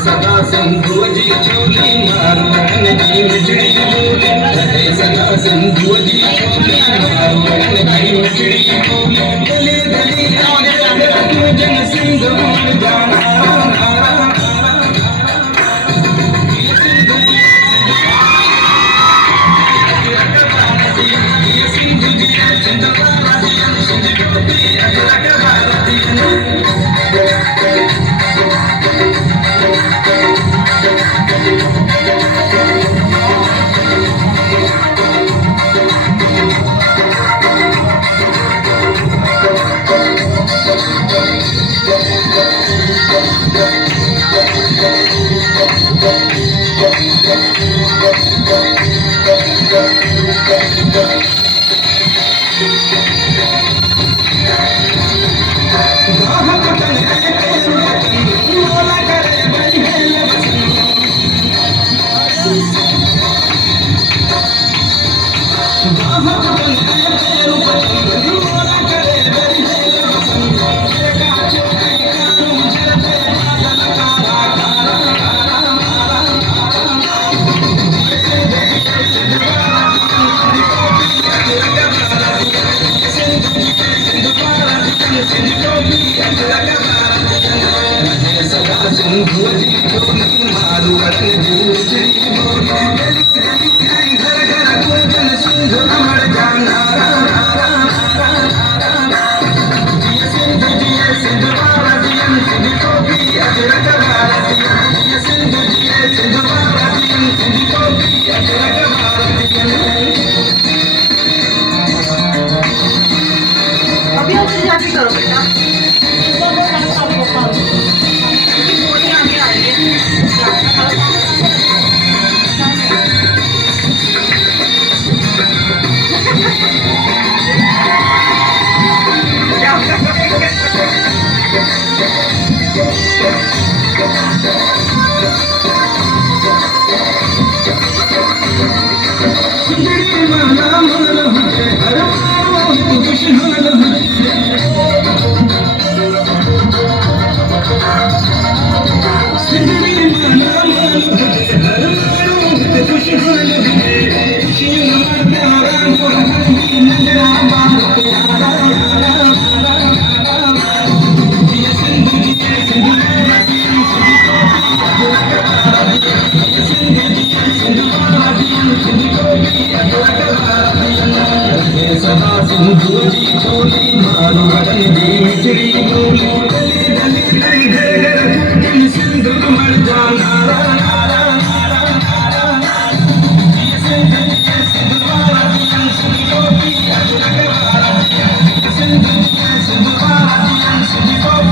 सदा सिंधु जी चोली मारवण की मिठड़ी बोली रहे सदा सिंधु जी चोली मारवण की मिठड़ी बोली दली दली जन सिंधु मर जाना सिंधु जी सिंधु अभी आप जाके करो बेटा बोलिए आगे आइए सदा सिंधु जी चोली मारवण की मिठड़ी बोली दली दली घर घर सिंधु मर जाना सिंधु